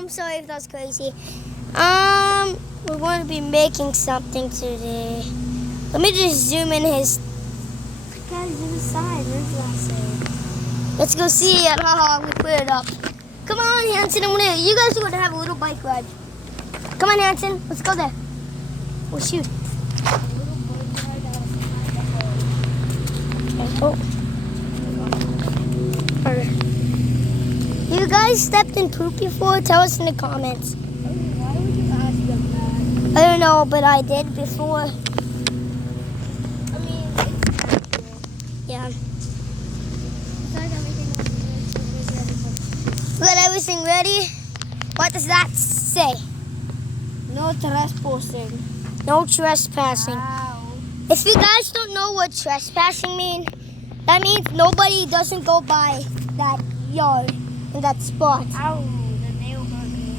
I'm sorry if that's crazy. We're going to be making something today. Let me just zoom in his. Guys, inside. Where's that say? Let's go see it. Haha, we put it up. Come on, Hanson. You guys are going to have a little bike ride. Come on, Hanson. Let's go there. We'll shoot. Oh. Okay. You guys stepped in poop before? Tell us in the comments. Why would you ask them that? I don't know, but I did before. I mean, it's Yeah. like everything Got everything ready? What does that say? no trespassing. No trespassing. Wow. If you guys don't know what trespassing means, that means nobody doesn't go by that yard and that spot. Ow, the nail hurt me.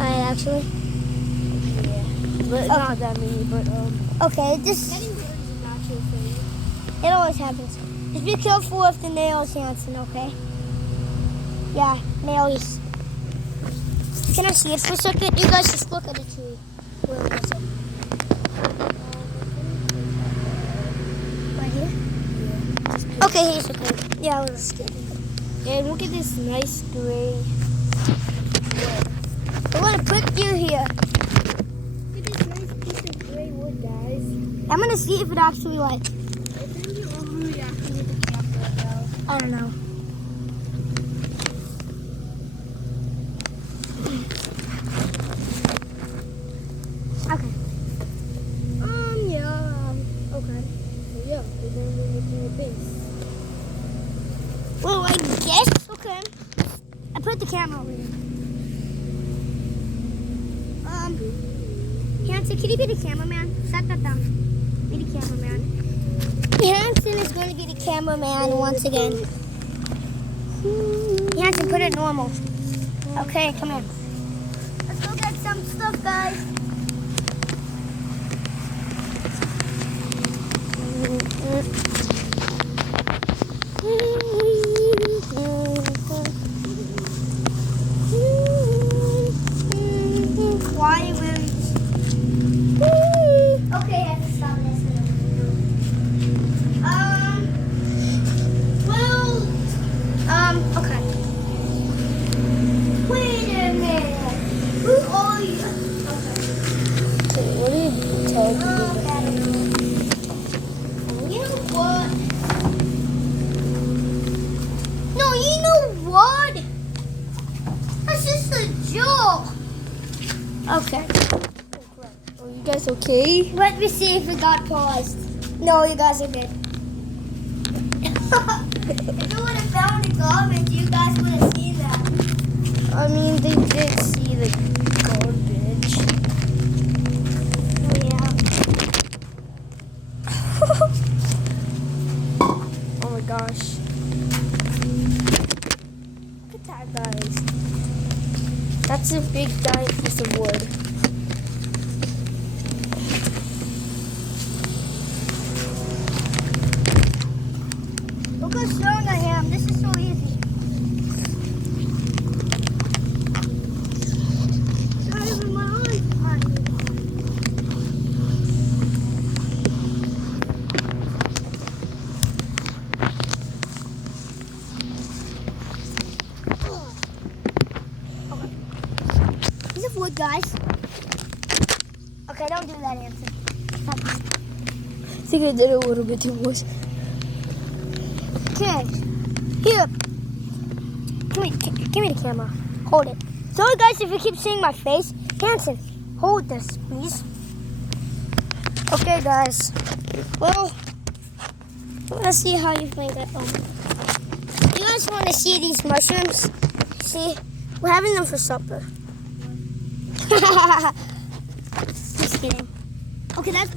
Actually. Yeah. But not that many, but Okay, just getting hurt is a natural thing. it always happens. Just be careful with the nails, Hanson, okay? Yeah, nails. Can I see it for a second? You guys just look at the tree. Where is it? Right here? Yeah. Okay, here's okay. Yeah, I was kidding. And look at this nice gray. We're gonna put you here. Look at this nice piece of gray wood, guys. I'm gonna see if it actually like. I think you're overreacting with the camera, though. I don't know. Okay. Yeah. Okay. So yeah, we're going to be making a base. Well, I guess. Okay. I put the camera over here. Hanson, can you be the cameraman? Set that down. Be the cameraman. Hanson is going to be the cameraman once again. Hanson, put it normal. Okay, come in. Let's go get some stuff, guys. Why will you? Okay, I have to stop this. Okay. Wait a minute. Who are you? Okay. So what are you telling me? Okay. You know what? No, you know what? That's just a joke. Okay. Are you guys okay? Let me see if it got paused. No, you guys are good. If you would have found the garbage, you guys would have seen that. I mean, they did see the garbage. Oh, yeah. Oh my gosh. Look at that, guys. That's a big giant piece of wood. Look how strong I am. This is so easy. Not even my arms are Piece of wood, guys. Okay, don't do that, Hanson. I think I did a little bit too much. Okay. Here. Give me the camera. Hold it. Sorry, guys, if you keep seeing my face. Hanson, hold this, please. Okay, guys. Well, let's see how you think that. You guys want to see these mushrooms? See? We're having them for supper. Just kidding. Okay, that's...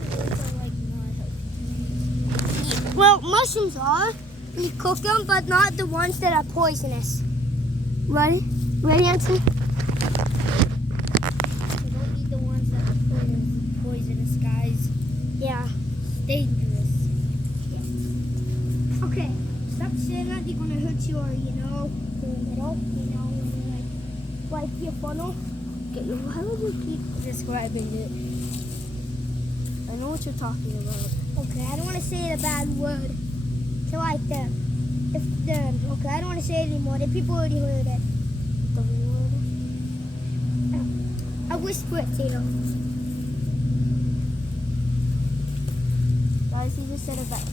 Well, mushrooms are. You cook them, but not the ones that are poisonous. Ready? Ready, Hanson? You don't eat the ones that are poisonous, guys. Yeah. It's dangerous. Okay. Stop saying that. They're gonna hurt you, or the middle. like your funnel. Okay, why would you keep describing it? I know what you're talking about. Okay, I don't want to say the bad word. So like okay, I don't want to say it anymore. The people already heard it. The word? I whisper it to you. Guys, he just said it back.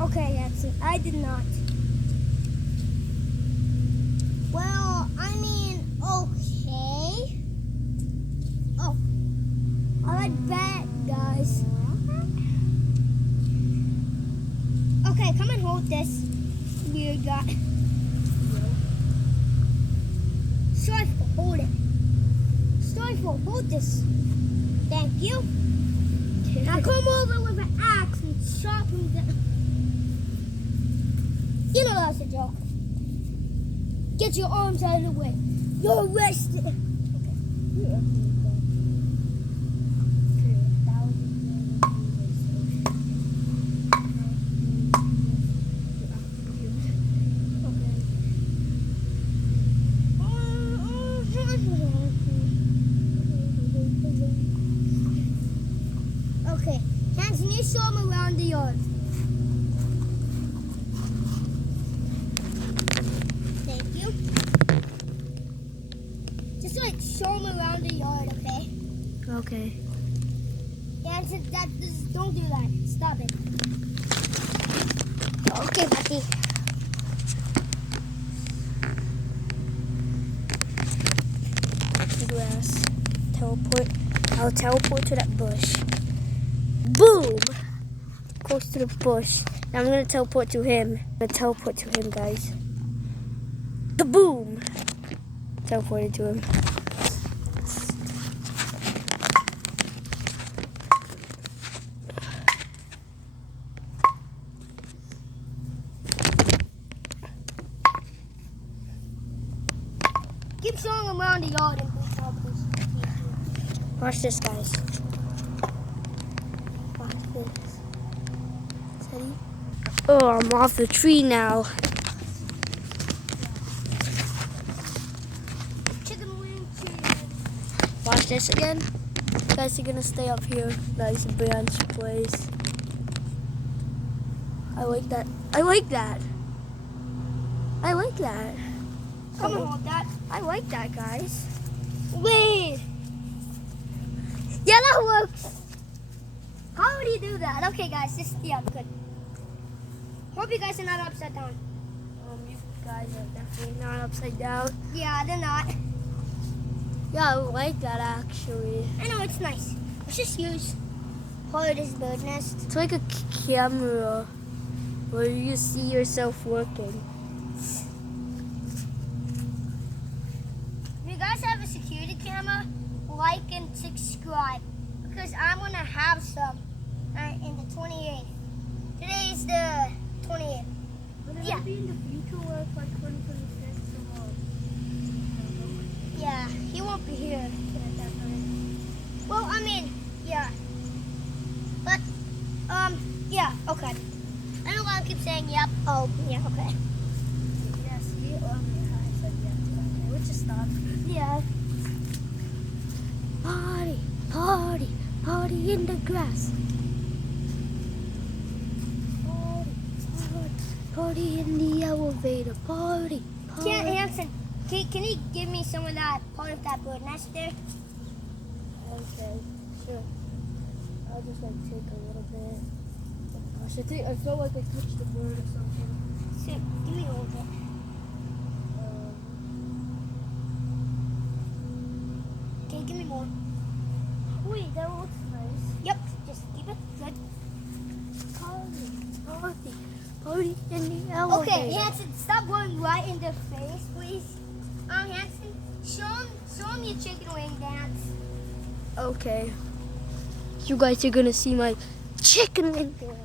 Okay, Hanson, I did not. Well, I mean, okay. Oh, I like bad guys. Okay, come and hold this weird guy. Stifle, hold it. Stifle, hold this. Thank you. Now come over with an axe and chop him down. You know that's a joke. Get your arms out of the way. You're arrested. Okay. Okay, Hanson, you show him around the yard. Thank you. Just like show him around the yard, okay? Okay. Hanson, don't do that. Stop it. Okay, buddy. The grass. Teleport. I'll teleport to that bush. Boom! Close to the bush. Now I'm gonna teleport to him. I'm gonna teleport to him, guys. The boom! Teleported to him. Keep showing him around the yard and please help us. Watch this, guys. Watch this. Steady. Oh, I'm off the tree now. Chicken wing chicken. Watch this again. You guys are gonna stay up here. Nice branch place. I like that. I like that. I like that. Come and hold that. I like that, guys. Wait. Yeah, that works. How would you do that? Okay, guys, good. Hope you guys are not upside down. You guys are definitely not upside down. Yeah, they're not. Yeah, I like that actually. I know, it's nice. Let's just use part of this bird nest. It's like a camera where you see yourself working. If you guys have a security camera, like and subscribe. Because I'm going to have some in the 28th. Today is the 28th. Would it Yeah. be in the future where it's like 2026 or Yeah, he won't be here at that time. Well, I mean, yeah. But, yeah, okay. I don't know why I keep saying yep. Oh, yeah, okay. Yes, I said yes. Okay, we'll just stop. Yeah. Party, party, party in the grass. Party, party, party in the elevator. Party, party. Yeah, Hanson, can you give me some of that part of that bird nest there? Okay, sure. I'll just like take a little bit. I felt like I touched the bird or something. So, give me a little bit. Okay, give me more. Wait, that looks nice. Yep, just keep it good. Party, party, party in the elevator. Okay, Hanson, stop going right in the face, please. Hanson, show him your chicken wing dance. Okay. You guys are gonna see my chicken wing dance.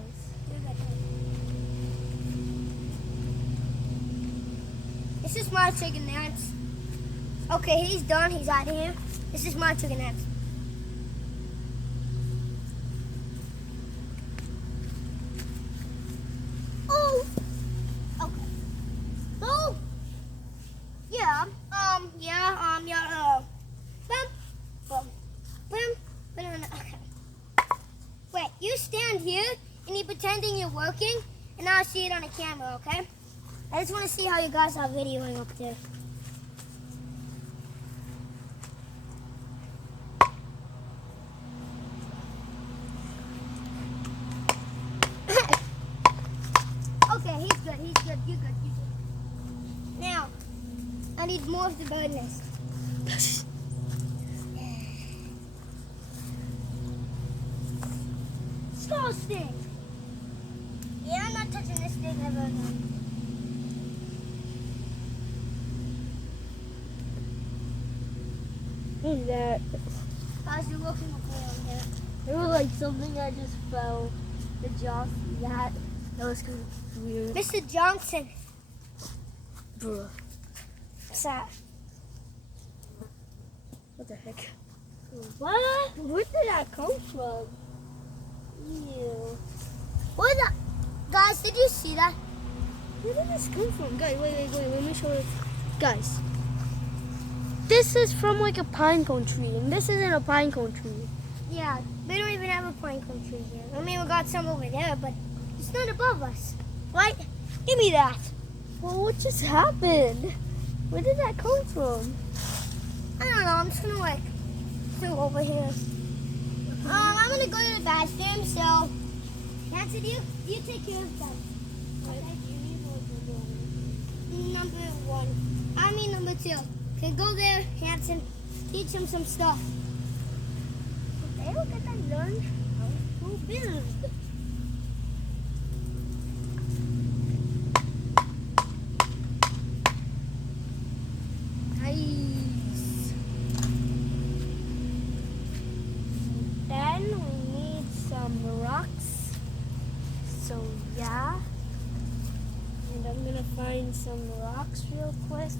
This is my chicken dance. Okay, he's done. He's out of here. This is my chicken dance. Oh. Okay. Oh. Yeah. Yeah. here, and you're pretending you're working, and I'll see it on the camera, okay? I just want to see how you guys are videoing up there. Okay, he's good, you're good. Now, I need more of the bird nest. Small sting. Yeah, I'm not touching this thing ever again. What's that? Guys, you're looking okay on there. It was like something that just fell. The jaws, that was kind of weird. Mr. Johnson. Bruh. What's that? What the heck? What? Where did that come from? Ew. What is that? Guys, did you see that? Where did this come from? Guys, wait, let me show you. Guys. This is from like a pine cone tree, and this isn't a pine cone tree. Yeah, we don't even have a pine cone tree here. I mean, we got some over there, but it's not above us. Right? Give me that. Well, what just happened? Where did that come from? I don't know. I'm just gonna like throw over here. I'm gonna go to the bathroom. So, Nancy, you take care of that. Number one. I mean number two. Okay, go there, Hanson. Teach him some stuff. They don't get that done. Who built? Nice. Then we need some rocks. So yeah. And I'm gonna find some rocks real quick.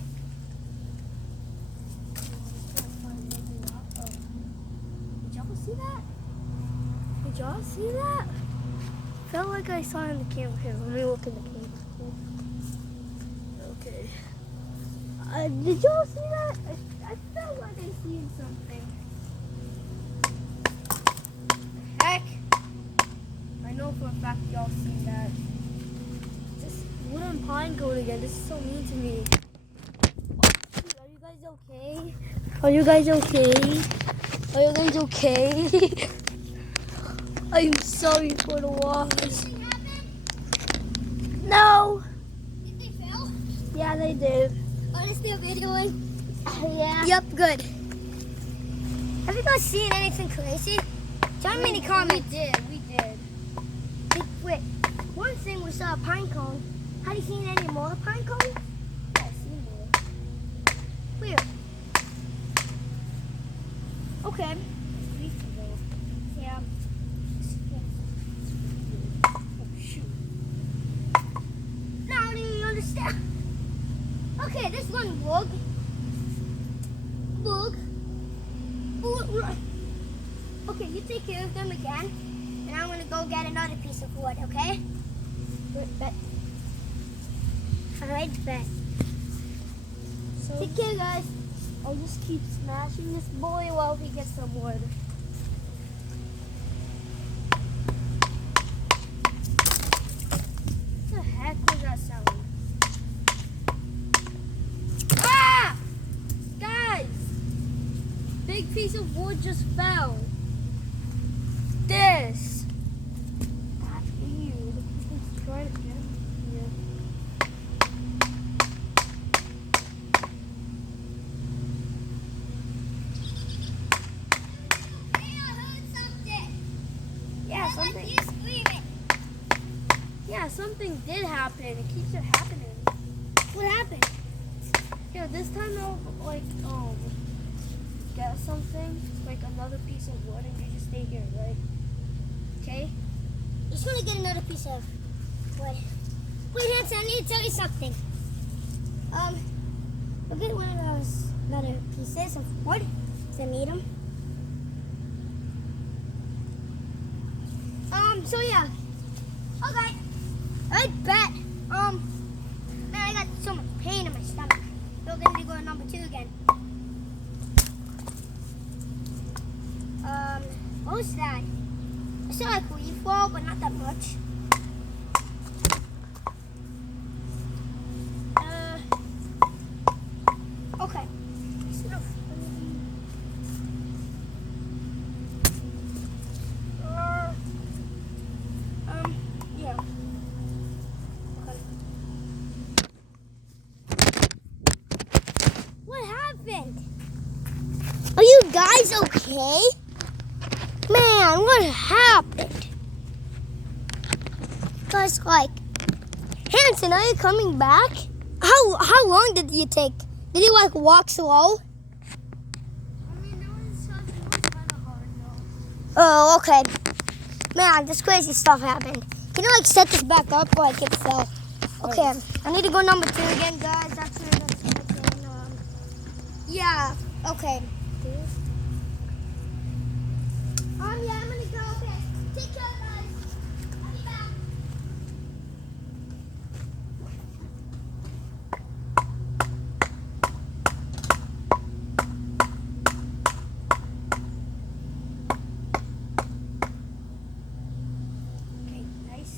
Did y'all see that? Did y'all see that? Felt like I saw it in the camera. Here, let me look in the camera. Okay. Did y'all see that? I felt like I seen something. Heck. I know for a fact y'all seen that. This wooden pine cone again. This is so mean to me. Oh, are you guys okay? Are you guys okay? Are you guys okay? I'm sorry for the loss. Anything happen? No. Did they fail? Yeah, they did. Are they still videoing? Yeah. Yep, good. Have you guys seen anything crazy? Tell me in the comments. We did. Wait, one thing we saw a pine cone. Have you seen any more pine cones? Yeah, I seen more. Where? Okay. Yeah. Oh, shoot. Now do you understand? Okay, this one bug. Okay, you take care of them again, and I'm gonna go get another piece of wood, okay? Bet. Alright, bet. So Take care, guys. I'll just keep smashing this boy while he gets some wood. What the heck was that sound? Ah! Guys! Big piece of wood just fell. This. That's weird. Let's try it again. Hey, I heard something. Yeah, I like something. you screaming. Yeah, something did happen. It keeps it happening. What happened? Yeah, this time I'll like get something, like another piece of wood, and you just stay here, right? Okay? Just want to get another piece of wood. Wait, Hanson, I need to tell you something. We'll get one of those other pieces of wood to meet them. So yeah. Okay. I bet. Man, I got so much pain in my stomach. We're gonna go to number 2 again. What was that? I saw like a leaf fall, but not that much. Okay. Yeah. Okay. What happened? Are you guys okay? Man, what happened? Guys, like, Hanson, are you coming back? How long did you take? Did you like walk slow? I mean, it was kind of hard though. Oh, okay. Man, this crazy stuff happened. Can you like set this back up like it fell? Okay, I need to go number 2 again, guys. That's where yeah, okay. Yeah, I'm gonna go. Okay, take care, guys. I'll be back. Okay, nice.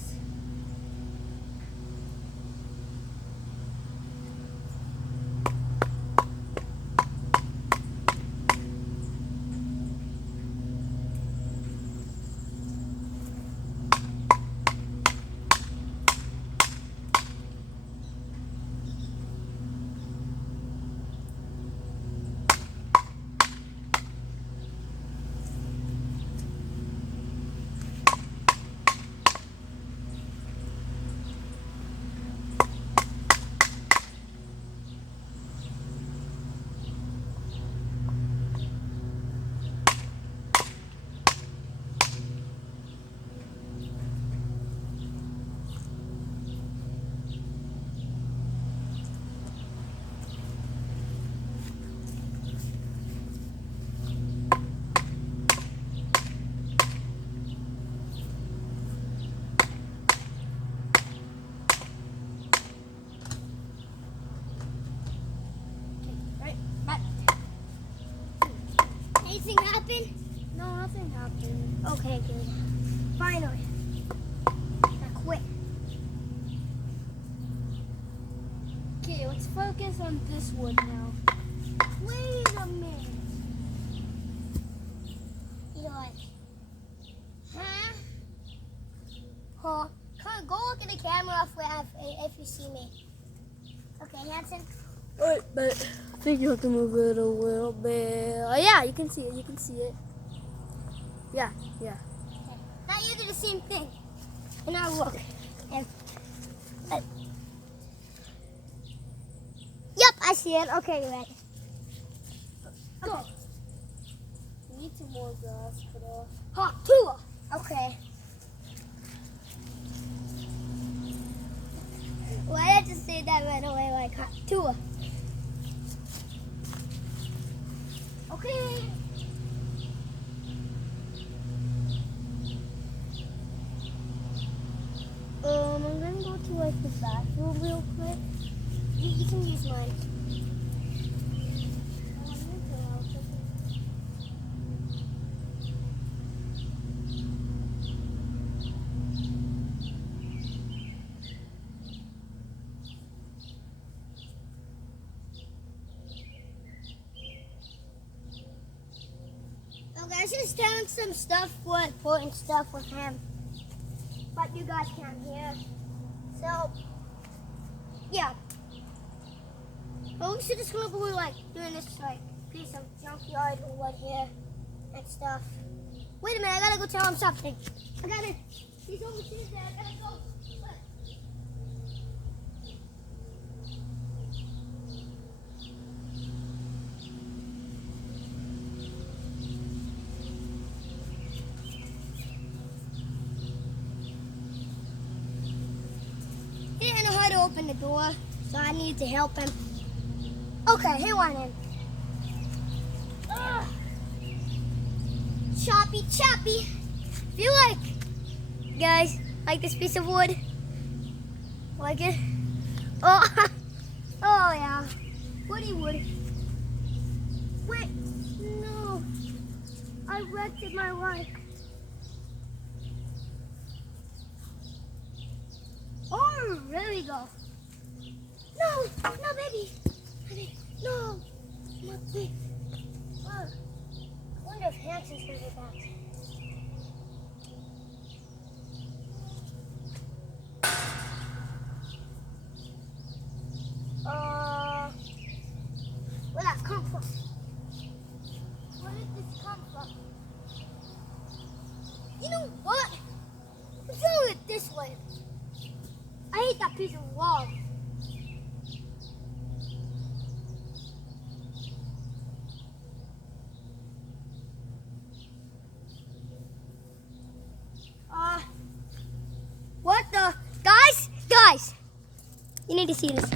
Anything happen? No, nothing happened. Okay, good. Finally. I quit. Okay, let's focus on this wood now. Wait a minute. You know what? Huh? Huh? Come on, go look at the camera if you see me. Okay, Hanson? Wait, but I think you have to move it a little bit. Oh, yeah, you can see it. You can see it. Yeah, yeah. Okay. Now you do the same thing. And now look. And, yep, I see it. Okay, you ready? Go. You need some more grass cut off. Huh, 2. Okay. Why did I just say that right away like hot 2? Okay. I'm gonna go to like the bathroom real quick. You can use mine. Okay, I was just telling some stuff, important stuff with him, but you guys can't hear. So, yeah. But we should just go over like doing this like piece of junkyard wood here and stuff. Wait a minute, I gotta go tell him something. He's overseas there, I gotta go. He didn't know how to open the door, so I needed to help him. Okay, he went in. Ugh. Choppy, choppy. Feel like, guys, like this piece of wood? Like it? Oh, oh yeah. Woody wood. Wait, no. I wrecked my life. There we go. No, no, baby. Baby, no. My baby. I wonder if Hanson's gonna be back. Where'd that come from? Where did this come from? You know what? I'm throwing it this way. I hate that piece of wall. What the? Guys! You need to see this.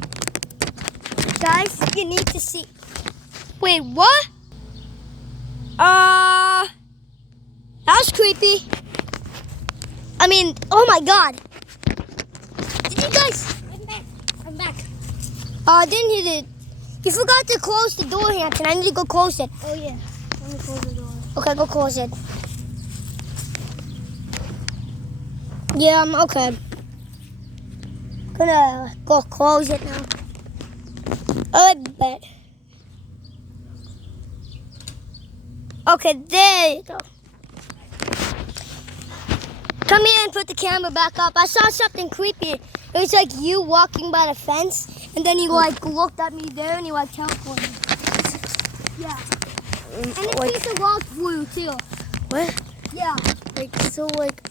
Guys, you need to see. Wait, what? That was creepy. I mean, oh my god. Did you guys? I'm back. I didn't hit it. You forgot to close the door, Hanson. I need to go close it. Oh yeah. Let me close the door. Okay, go close it. Yeah, I'm okay. Gonna go close it now. I bet. Okay, there you go. Come here and put the camera back up. I saw something creepy. It was like you walking by the fence, and then you like looked at me there, and you like teleported. Yeah. And the Like, piece of wall flew too. what? Yeah. Like, so like,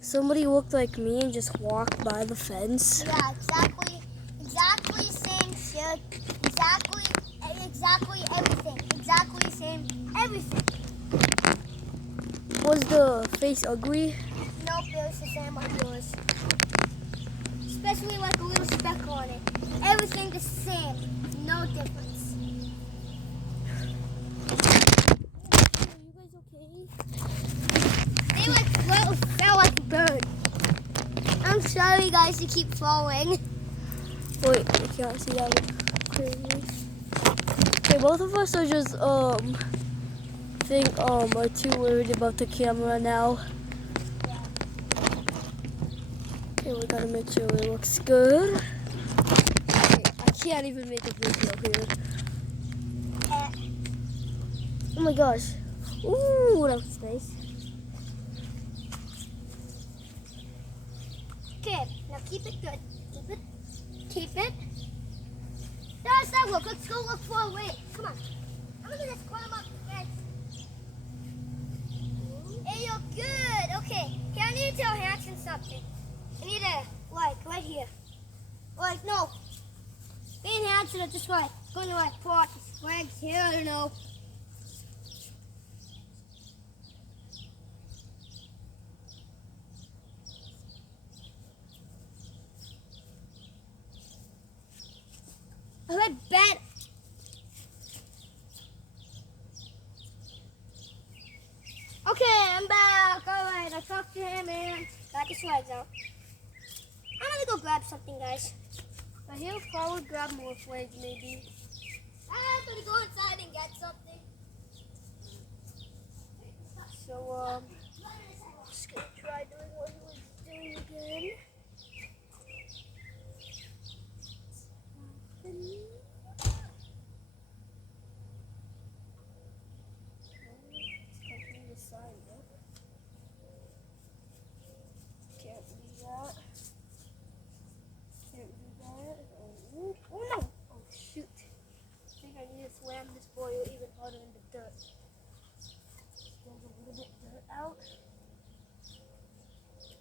somebody looked like me and just walked by the fence. Yeah, exactly same shit. Exactly everything. Exactly same everything. Was the face ugly? Nope, it was the same like yours. Especially like a little speck on it. Everything the same. No difference. Are you guys okay? They like fell like a bird. I'm sorry guys to keep falling. Wait, I can't see that clearly. Okay, both of us are just are too worried about the camera now. Okay, we gotta make sure it looks good. Okay, I can't even make a video here. Oh my gosh. Ooh, that was nice. Okay, now keep it good. Keep it. That's that look. Let's go look for a way. Come on. I'm gonna just climb up the fence. Hey, you're good. Okay. Here, I need to tell Hanson something. I need to, like, right here. Like, no. Me and Hanson are just, like, going to, like, park his legs here. I don't know. I bet. Okay, I'm back. All right, I talked to him and got the slides out. I'm gonna go grab something, guys. But he'll probably grab more flags maybe. I'm gonna go inside and get something. So, just gonna try doing what he was doing again. Can't do that. Can't do that. Oh no! Oh shoot! I think I need to slam this boy even harder in the dirt. There's a little bit of dirt out.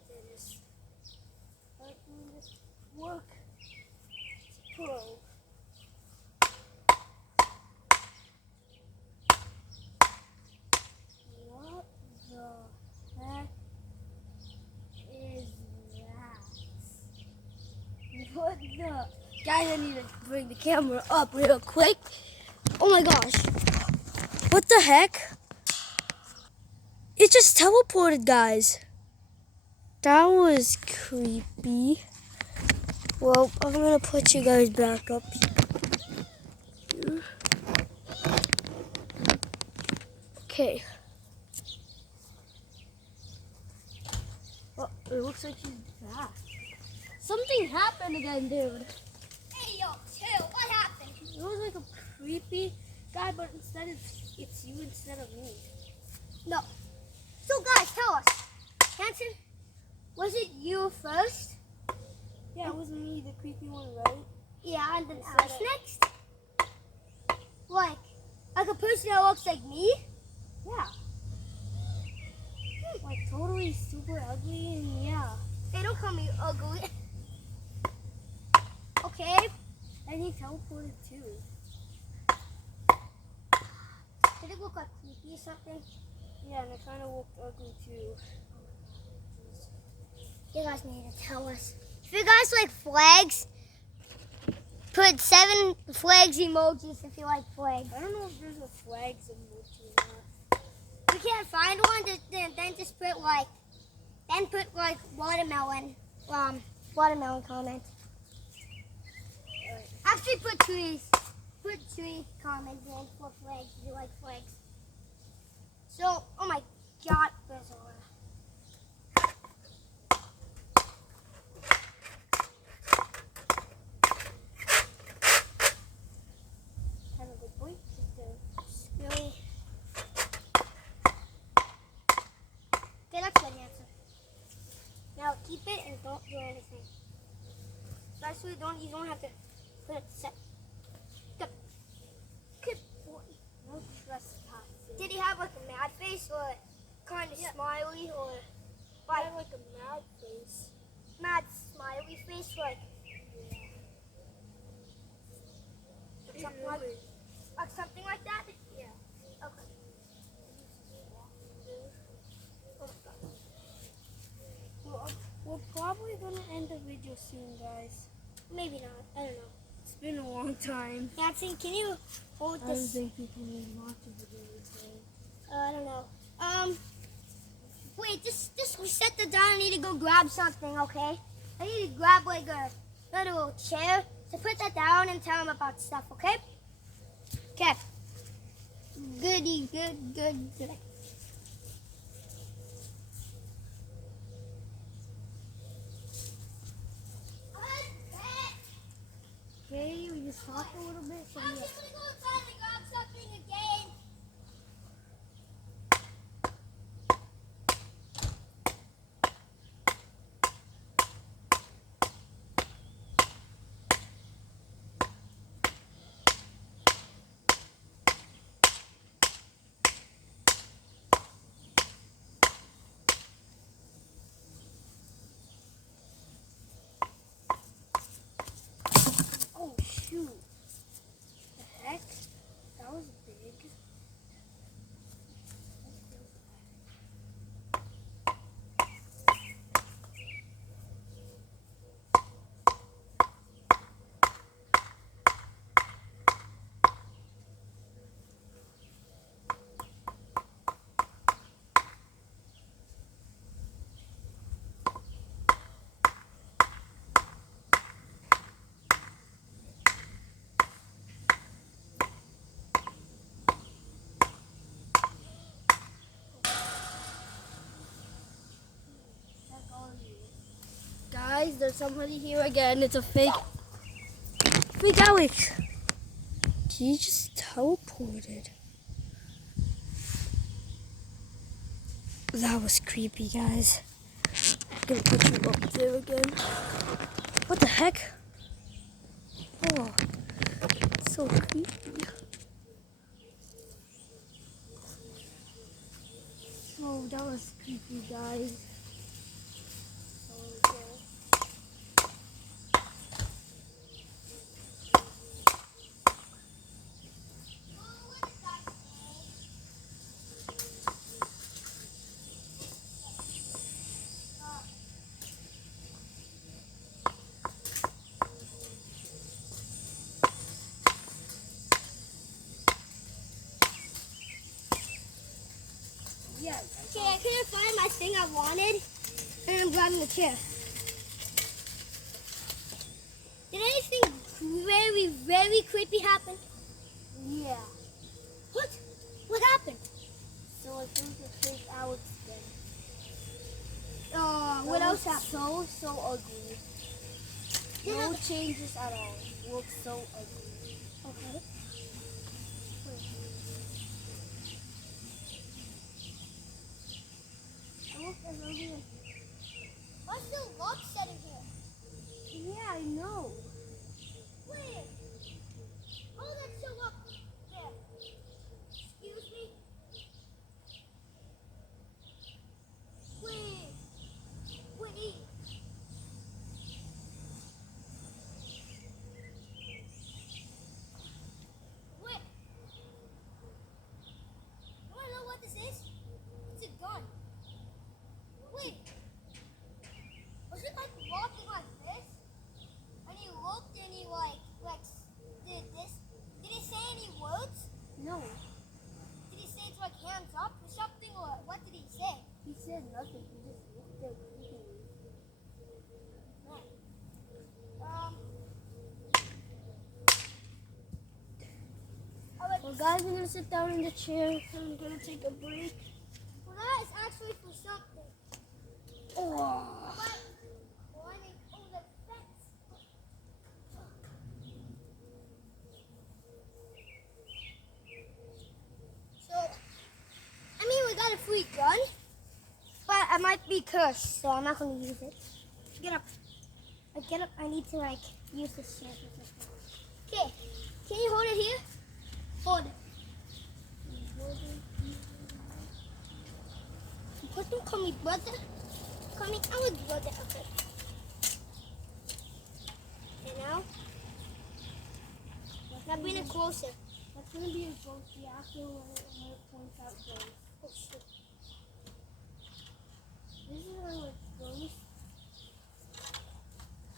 There's start doing this work. Pro. What the heck is that? What the? Guys, I need to bring the camera up real quick. Oh my gosh. What the heck? It just teleported, guys. That was creepy. Well, I'm gonna put you guys back up here. Okay. Oh, it looks like he's back. Something happened again, dude. Hey, yo, chill. What happened? It was like a creepy guy, but instead it's you instead of me. No. So, guys, tell us. Hanson, was it you first? Yeah, it was me, the creepy one, right? Yeah, and then I said us it. next? Like a person that looks like me? Yeah. Like totally super ugly and yeah. Hey, don't call me ugly. Okay. And he teleported too. Did it look like creepy or something? Yeah, and it kind of looked ugly too. You guys need to tell us. If you guys like flags, put 7 flags emojis if you like flags. I don't know if there's a flags emoji or not. If you can't find one, then just put like, watermelon, watermelon comment. Alright. Actually, put trees. Put tree comments in for flags if you like flags. So, oh my God, there's a Kind of good point. really. Okay, that's good answer. Now keep it and don't do anything. Especially you don't have to put it set. Good boy. No trespassing. Did he have like a mad face or kind of smiley or I have like a mad face. mad smiley face like something like that? Yeah. Okay. Oh my God. Well, we're probably gonna end the video soon, guys. Maybe not. I don't know. It's been a long time. Nancy, can you hold I don't this? think people need to watch a video today. I don't know. Wait, just reset the down. I need to go grab something, okay? I need to grab like a little chair. So put that down and tell him about stuff, okay? Okay. Goody, good. Okay, we just talked a little bit. So I'm yeah. just gonna go inside and grab something again. Oh shoot! The heck? That was big. Guys, there's somebody here again. It's a fake Alex. He just teleported. That was creepy, guys. I'm gonna put you up there again. What the heck? Oh, so creepy. Oh, that was creepy, guys. Yeah. Okay, I couldn't find my thing I wanted, and I'm grabbing the chair. Did anything very creepy happen? Yeah. What? What happened? So I think the fake Alex then. What else happened? So ugly. No changes at all. It looks so ugly. Okay. What's the lock set in here? Yeah, I know. Wait. Oh, that's so up there. Excuse me. Wait. Wait. Wait. You wanna know what this is? It's a gun. Wait. Was it like walking like this? And he looked and he like did this? Did he say any words? No, Did he say it's like hands up or something, or what did he say? he said nothing. He just looked there creepily. Alright, Well, guys, I'm gonna sit down in the chair. I'm gonna take a break. well, that is actually for something. Oh. But climbing over the fence. So, I mean, we got a free gun, but I might be cursed, so I'm not gonna use it. Get up. Get up. I need to like use this shit. Okay, can you hold it here? Hold it. But don't call me brother. Call me our brother. Okay. And now bring it closer. That's gonna be a ghost after when it points out ghosts. Oh shit. This is how like ghosts.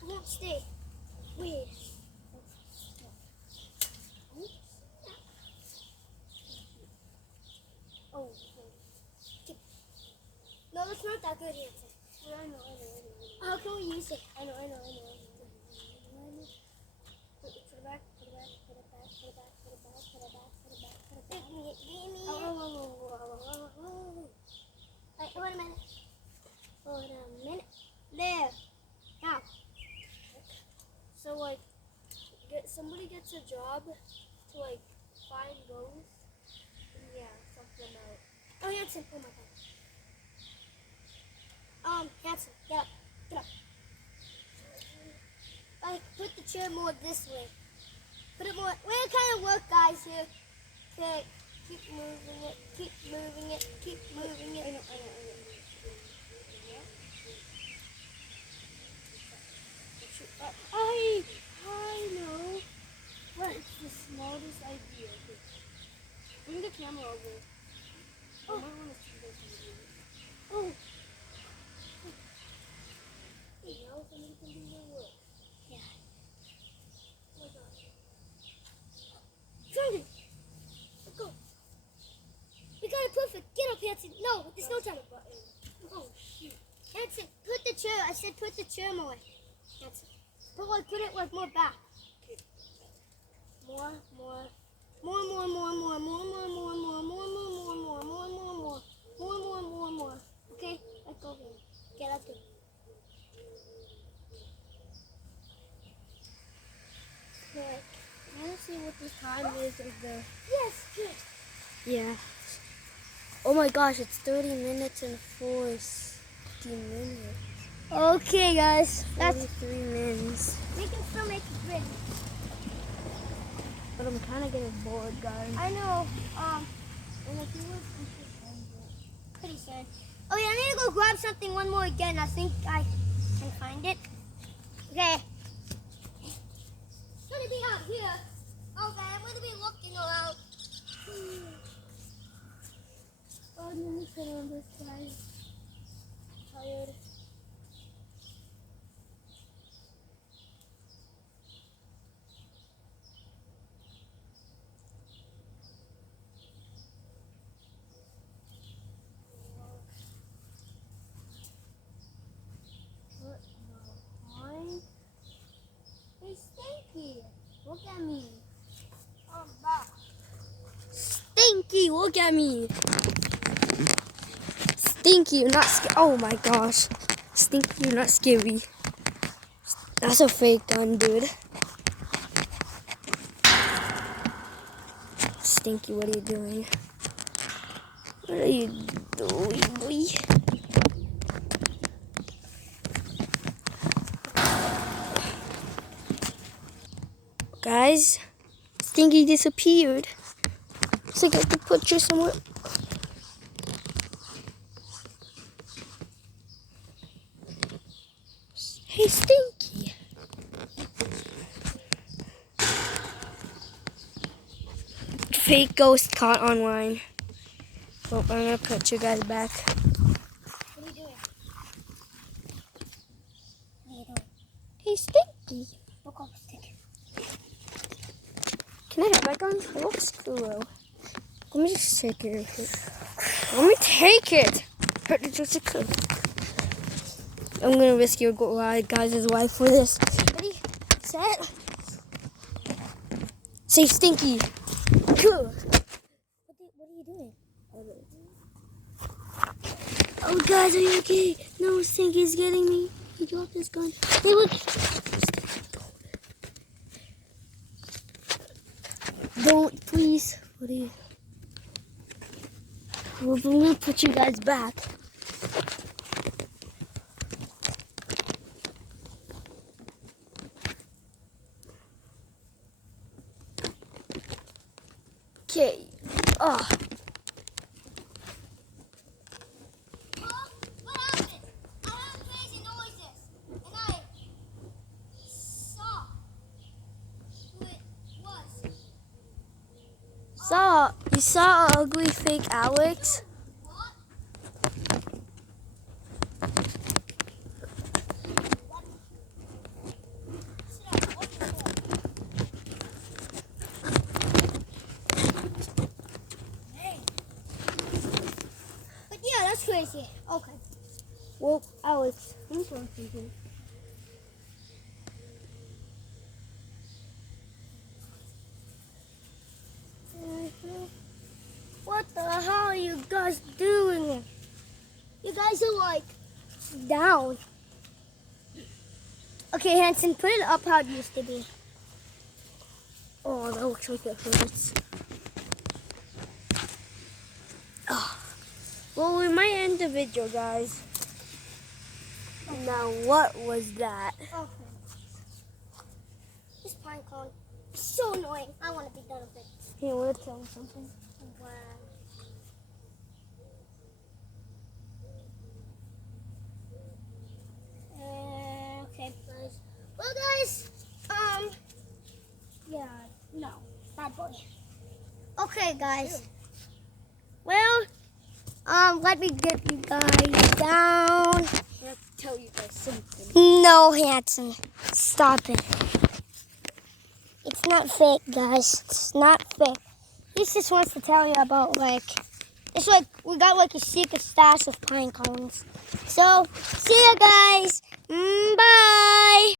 It won't stay. Wait. Oh, No, that's not that good, Hanson. I know. How can we use it? I know. Put it back. Give me. Oh. Wait a minute. Hold a minute. There. Now. So like, somebody gets a job to like find ghosts and yeah, something out. Oh, Hanson. Oh my god. Hanson, get up. Get up. Like, put the chair more this way. Put it more. We're kind of work guys here. Okay. Keep moving it. Keep moving it. Keep moving it. I know. I know. What? It's the smallest idea. Okay. Bring the camera over. Oh. I might want to see this video. Oh. Hey, now somebody can do your work. Yeah. Oh my gosh. Found it. Let's go. We got it perfect. Get up, Hanson. No, there's no time. Oh shoot. Hanson, put the chair. I said put the chair more. Hanson. Put it like more back. Okay. More. Okay, let's go here. Okay, let's go. Okay. I want to see what the time is of the. Yes, good. Yeah. Oh my gosh, it's 30 minutes and 40 minutes. Okay, guys. That's 43 minutes. we can still make it big. But I'm kind of getting bored, guys. I know. And if you want to Pretty sad. Oh yeah, I need to go grab something one more again. I think I can find it. Okay. It's gonna be out here. Okay, I'm gonna be looking around. oh, let me sit on this side. Tired. Hey, Stinky, look at me. Back. Stinky, look at me. Stinky, you're not scary. Oh my gosh. Stinky, you're not scary. That's a fake gun, dude. Stinky, what are you doing? What are you doing, boy? Guys, Stinky disappeared. So I got to put you somewhere. Hey, Stinky. Fake ghost caught online. Oh, I'm gonna put you guys back. What are you doing? What are you doing? Hey, Stinky. Look up, stick. Can I have my gun? It looks cool. Let me just take it. Let me take it. I'm gonna risk your guys' wife for this. Ready, set. Say Stinky. Cool. What are you doing? Oh, guys, are you okay? No, Stinky's getting me. He dropped his gun. Hey, look. Don't, please. What are you? Well, I'm gonna put you guys back. Okay. Oh. What happened? I heard crazy noises, and I saw who it was. You saw ugly fake Alex? What? But yeah, that's crazy. Okay. Well, Alex, let me show you something. What the hell are you guys doing? You guys are like down. Okay, Hanson, put it up how it used to be. Oh, that looks like it hurts. Oh. Well, we might end the video, guys. Now, what was that? Okay. This pine cone is so annoying. I want to be done with it. Hey, I want to tell you something. Wow. Okay, guys. Well, guys, yeah, no, bad boy. Okay, guys. Well, let me get you guys down. I have to tell you guys something. No, Hanson, stop it. It's not fake, guys. It's not fake. He just wants to tell you about, like, it's like we got like a secret stash of pine cones. So, see you guys. Bye.